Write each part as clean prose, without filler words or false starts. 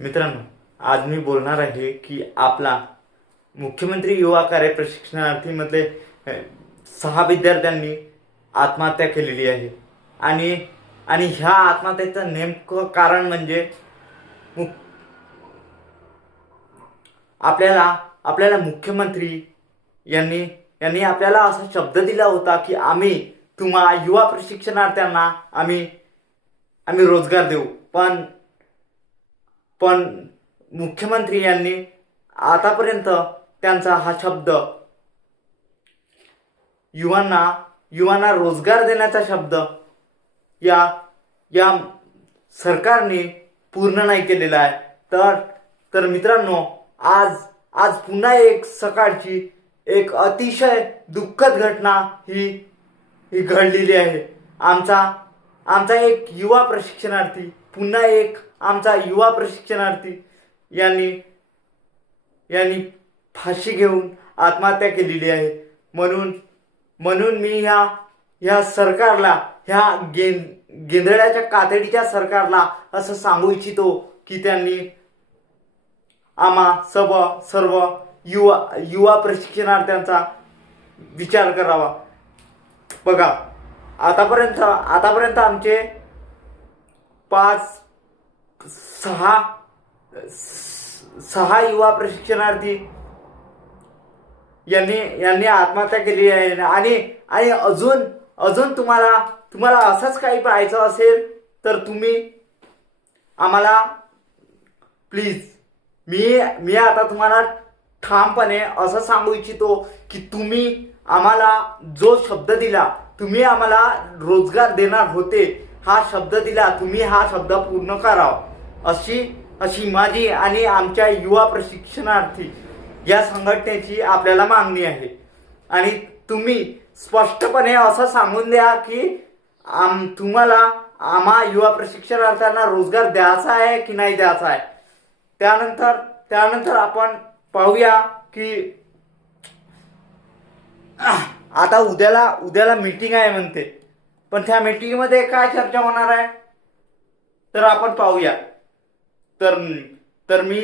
मित्रांनो, आज मी बोलणार आहे की आपला मुख्यमंत्री युवा कार्य प्रशिक्षणार्थीमध्ये 6 विद्यार्थ्यांनी आत्महत्या केलेली आहे आणि आणि ह्या आत्महत्येचं नेमकं कारण म्हणजे आपल्याला आपल्याला मुख्यमंत्री यांनी यांनी आपल्याला असा शब्द दिला होता की आम्ही युवा प्रशिक्षणार्थ्यांना आम्ही आम्ही रोजगार देऊ, पण पण मुख्यमंत्री यांनी आतापर्यंत त्यांचा हा शब्द युवांना रोजगार देण्याचा शब्द या या सरकारने पूर्ण नाही केलेला आहे. तर मित्रांनो, आज पुन्हा एक सकाळची एक अतिशय दुःखद घटना ही घडलेली आहे. आमचा एक युवा प्रशिक्षणार्थी आमचा युवा प्रशिक्षणार्थी यांनी फाशी घेऊन आत्महत्या केलेली आहे. म्हणून मी ह्या सरकारला, ह्या गेंधळ्याच्या कातडीच्या सरकारला असं सांगू इच्छितो की त्यांनी आम्हा सर्व युवा प्रशिक्षणार्थ्यांचा विचार करावा. बघा, आतापर्यंत आमचे 6 युवा प्रशिक्षणार्थी यांनी आत्महत्या केली आहे. आणि अजून तुम्हाला असंच काही पाहायचं असेल तर तुम्ही आम्हाला प्लीज, मी आता तुम्हाला ठामपणे असं सांगू इच्छितो की तुम्ही आम्हाला जो शब्द दिला, तुम्ही आम्हाला रोजगार देणार होते, हा शब्द दिला, तुम्ही हा शब्द पूर्ण करावा अशी माझी आणि आमच्या युवा प्रशिक्षणार्थी या संघटनेची आपल्याला मागणी आहे. आणि तुम्ही स्पष्टपणे असं सांगून द्या की आम्हा युवा प्रशिक्षणार्थ्यांना रोजगार द्यायचा आहे की नाही द्यायचा आहे. त्यानंतर आपण पाहूया की आता उद्याला मीटिंग आहे म्हणते, पण त्या मीटिंगमध्ये काय चर्चा होणार आहे तर आपण पाहूया. तर मी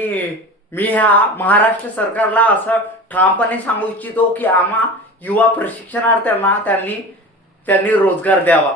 ह्या महाराष्ट्र सरकारला असं ठामपणे सांगू इच्छितो की आम्हा युवा प्रशिक्षणार्थ्यांना त्यांनी रोजगार द्यावा.